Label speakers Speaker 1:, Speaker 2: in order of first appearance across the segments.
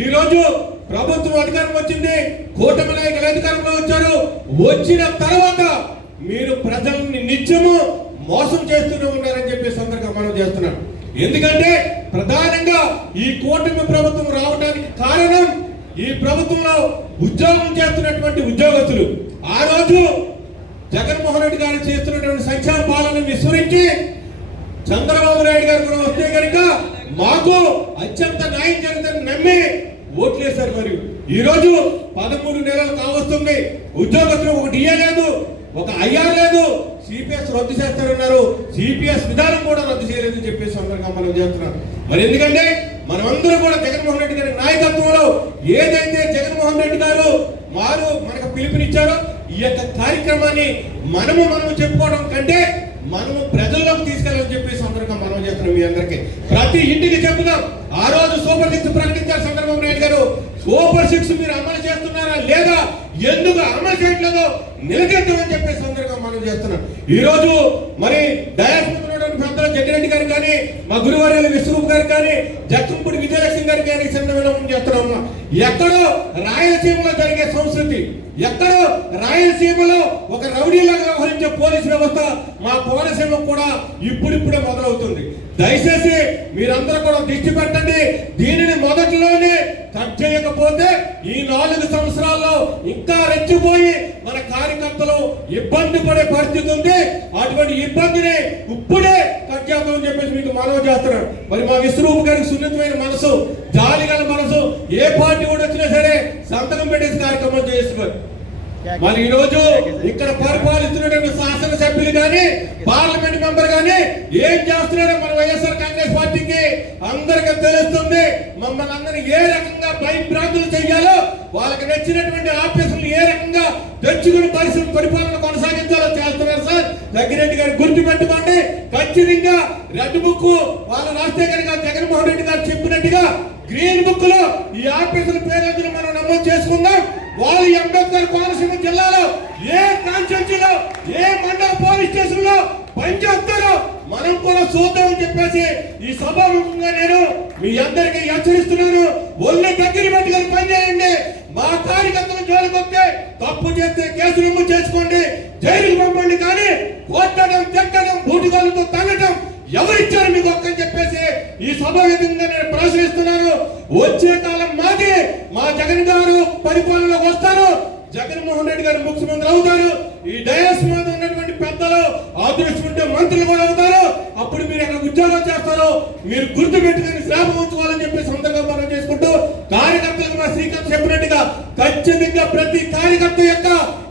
Speaker 1: ఈరోజు ప్రభుత్వం అధికారం వచ్చింది కూటమి నాయకులు అధికారంలో వచ్చారు. వచ్చిన తర్వాత మీరు ప్రజల్ని నిత్యము మోసం చేస్తూనే ఉన్నారని చెప్పి సందర్భంగా మనం చేస్తున్నాం. ఎందుకంటే ప్రధానంగా ఈ కూటమి ప్రభుత్వం రావడానికి కారణం ఈ ప్రభుత్వంలో ఉద్యోగం చేస్తున్నటువంటి ఉద్యోగస్తులు. ఆ రోజు జగన్మోహన్ రెడ్డి గారు చేస్తున్నటువంటి సంక్షేమ పాలన విస్మరించి చంద్రబాబు నాయుడు గారు కూడా వస్తే కనుక మాకు అత్యంత న్యాయం జరుగుతుందని నమ్మి ఓట్లేశారు మరి. ఈరోజు పదమూడు నెలలు కావస్తుంది. ఉద్యోగస్తులు ఒక డిఏ లేదు ఒక ఐఆర్ లేదు. సిపిఎస్ రద్దు చేస్తారన్నారు. సిపిఎస్ విధానం కూడా రద్దు చేయలేదని చెప్పేసి అందరికీ మనం చేస్తున్నారు. మరి ఎందుకంటే మనమందరం కూడా జగన్మోహన్ రెడ్డి గారి నాయకత్వంలో ఏదైతే జగన్మోహన్ రెడ్డి గారు వారు మనకు పిలుపునిచ్చారో ఈ యొక్క కార్యక్రమాన్ని మనము మనము చెప్పుకోవడం కంటే మనము ప్రజల్లోకి తీసుకెళ్ళని చెప్పే సందర్భం మనం చేస్తున్నాం మీ అందరికీ. ప్రతి ఇంటికి చెప్పుదాం. ఆ రోజు సూపర్ సిక్స్ ప్రకటించారు చంద్రబాబు నాయుడు గారు. సూపర్ సిక్స్ మీరు అమలు చేస్తున్నారా లేదా? ఎందుకు అమలు చేయట్లేదో నిలకెట్టమని చెప్పేసి అందరిగా మనం చేస్తున్నాం. ఈ రోజు మరి డయాస్ జగ్గిరెడ్డి గారు కానీ మా గురువార్యాల విశ్వరూప్ గారు కానీ జక్కంపూడి విజయలక్ష్మి గారు కానీ చిన్న వినమం చేస్తున్నాం ఎక్కడో రాయలసీమలో జరిగే సంస్కృతి ఎక్కడో రాయలసీమలో ఒక రౌడీలాగా వ్యవహరించే పోలీసు వ్యవస్థ మా కోనసీమ కూడా ఇప్పుడిప్పుడే మొదలవుతుంది. దయచేసి మీరందరూ కూడా దృష్టి పెట్టండి. దీనిని మొదట్లోనే కట్ చేయకపోతే ఇంకా రెచ్చిపోయి మన కార్యకర్తలు ఇబ్బంది పడే పరిస్థితి ఉంది. అటువంటి ఇబ్బందిని ఇప్పుడే కట్ చేద్దామని చెప్పేసి మీకు మనవి చేస్తున్నాను. మరి మా విశ్వరూప్ గారికి సున్నితమైన మనసు జాలి గల మనసు ఏ పార్టీ కూడా వచ్చినా సరే సంతకం పెట్టేసి కార్యక్రమం చేస్తున్నారు. మరి ఈ రోజు ఇక్కడ పరిపాలిస్తున్నటువంటి ఎంపీలు కానీ పార్లమెంట్ మెంబర్ కానీ ఏం చేస్తున్నారో మన వైఎస్ఆర్ కాంగ్రెస్ పార్టీకి అందరికీ తెలుస్తుంది. మమ్మల్ని అందరినీ ఏ రకంగా భయభ్రాంతులు చెయ్యాలో వాళ్ళకి నచ్చినటువంటి ఆఫీసులు ఏ రకంగా తెచ్చుకుని పరిశ్రమ పరిపాలన కొనసాగించాలో చేస్తున్నారు సార్. దగ్గరెడ్డి గారు గుర్తు పెట్టుకోండి ఖచ్చితంగా రెడ్ బుక్ వాళ్ళ రాస్తే గారు జగన్మోహన్ రెడ్డి గారు చెప్పినట్టుగా గ్రీన్ బుక్లో ఈ ఆఫీసుల పేరు మనం నమోదు చేసుకుందాం. వాళ్ళు అంబేద్కర్ కోనసీమ జిల్లాలో ఏ కాన్స్టిట్యూన్సీలో ఏ మండల పోలీస్ స్టేషన్లో పనిచేస్తారో మనం కూడా చూద్దామని చెప్పేసి ఈ సభాముఖంగా నేను మీ అందరికీ హెచ్చరిస్తున్నాను. ఒళ్ళు దగ్గర పెట్టుకొని పనిచేయండి. మా కార్యకర్తలు జోలికొస్తే తప్పు చేస్తే కేసు నమోదు చేసుకోండి. జైలుకు పంపండి కానీ కొట్టడం తిట్టడం బూటిగాలతో తగ్గడం ఎవరిచ్చారు మీకు ఒక్కని చెప్పేసి ఈ నేను ప్రశ్నిస్తున్నాను వచ్చే కాలం మాది మా జగన్ గారు పరిపాలనలోకి వస్తారు. జగన్మోహన్ రెడ్డి గారు ముఖ్యమంత్రి అవుతారు. ఈ డయాస్ మీద ఉన్నటువంటి పెద్దలు ఆదరిస్తుంటే మంత్రులు కూడా అవుతారు. అప్పుడు మీరు అక్కడ ఉద్యోగం చేస్తారు మీరు గుర్తు పెట్టుకుని శ్రాప ఉంచుకోవాలని చెప్పి సందర్భంగా మనం చేసుకుంటూ కార్యకర్తలకు మా శ్రీకాంత్ చెప్పినట్టుగా ఖచ్చితంగా ప్రతి కార్యకర్త యొక్క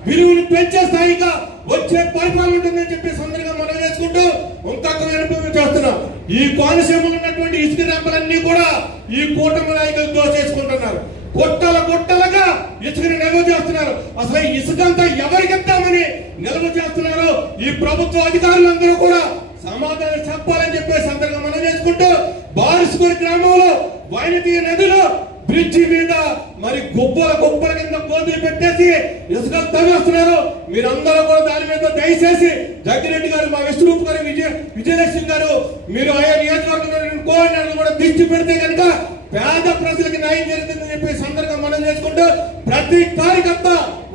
Speaker 1: విలువను పెంచే స్థాయిగా వచ్చే పరిపాలన ఉంటుందని చెప్పి సందర్భంగా మనం చేసుకుంటూ ఇంకొక అనుభవం చేస్తున్నాం. ఈ కోనసీమ ఉన్నటువంటి ఇసుక రంపలన్నీ కూడా ఈ కూటమి నాయకులు దోచేసుకుంటున్నారు. కొట్టల కొట్టలుగా ఇసుకని నిల్వ చేస్తున్నారు. అసలు ఇసుక ఇసుకంతా ఎవరికి ఇద్దామని నిల్వ చేస్తున్నారు ఈ ప్రభుత్వ అధికారులందరూ కూడా సమాధానం చెప్పాలని చెప్పేసి సందర్భంగా మనం చేసుకుంటూ బారిసుకుని గ్రామంలో వైనతీయ నదిలో బ్రిడ్జి మీద మరి గొప్పల గొప్పల కింద కోతులు పెట్టేసి ఇసుక తవ్వేస్తున్నారు మీరందరూ కూడా దాని మీద దయచేసి జగ్గిరెడ్డి గారు మా విష్ణురూప్ గారు విజయ విజయలక్ష్మి గారు మీరు ఆయా నియోజకవర్గంలో కోఆర్డినేటర్ కూడా దృష్టి పెడితే కనుక పేద ప్రజలకు న్యాయం జరుగుతుందని చెప్పి సందర్భం మనం చేసుకుంటూ ప్రతి కార్యకర్త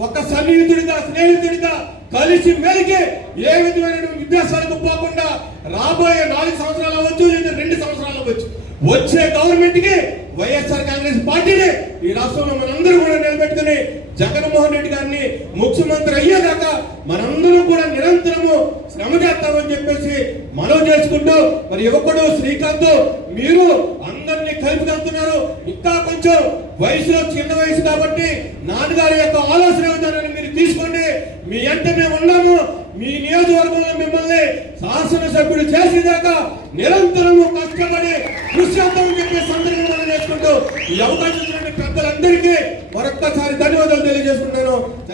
Speaker 1: ఒక సన్నిహితుడిగా స్నేహితుడిగా కలిసి మెలిగి ఏ విధమైన విద్యాసాలకు పోకుండా రాబోయే నాలుగు సంవత్సరాలు అవ్వచ్చు లేదా రెండు సంవత్సరాలు అవ్వచ్చు. వచ్చే గవర్నమెంట్కి వైఎస్ఆర్ కాంగ్రెస్ పార్టీని ఈ రాష్ట్రంలో మనందరూ కూడా నిలబెట్టుకుని జగన్మోహన్ రెడ్డి గారిని ముఖ్యమంత్రి అయ్యేదాకా మనందరం కూడా నిరంతరము శ్రమ చేస్తామని చెప్పేసి మనం చేసుకుంటూ మరి యువకుడు శ్రీకాంత్ మీరు అందరినీ కలుపుకెళ్తున్నారు. ఇంకా కొంచెం వయసులో చిన్న వయసు కాబట్టి నాన్నగారి యొక్క ఆలోచన విధానాన్ని మీరు తీసుకోండి. మీ అంటే మేము ఉన్నాము. మీ నియోజకవర్గంలో మిమ్మల్ని శాసనసభ్యుడు చేసేదాకా నిరంతరము కష్టపడి కృషి చేద్దామని చెప్పే సందర్భంగా ఈ అవకాశం ఇచ్చినటువంటి పెద్దలందరికీ మరొక్కసారి ధన్యవాదాలు తెలియజేసుకుంటాను